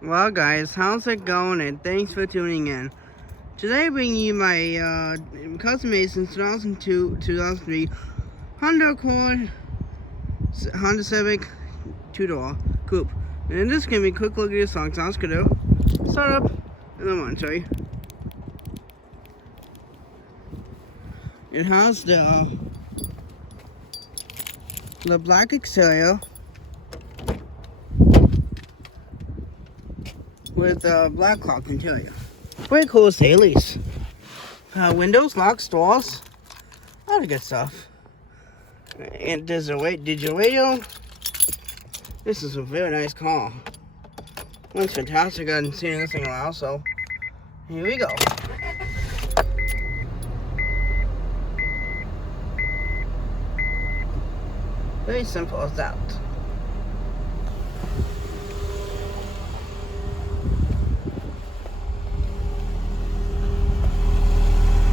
Well, guys, how's it going? And thanks for tuning in. Today, I bring you my custom-made since 2002-2003 Honda Accord, Honda Civic, two-door coupe. And this is gonna be a quick look at your song. Sounds good. Start up, and then I'm show you. It has the black exterior with black cloth interior. Pretty cool to say at least. Windows, locks, doors, all the good stuff. And there's a digital radio. This is a very nice car. It's fantastic. I haven't seen this thing in a while, so here we go. Very simple as that.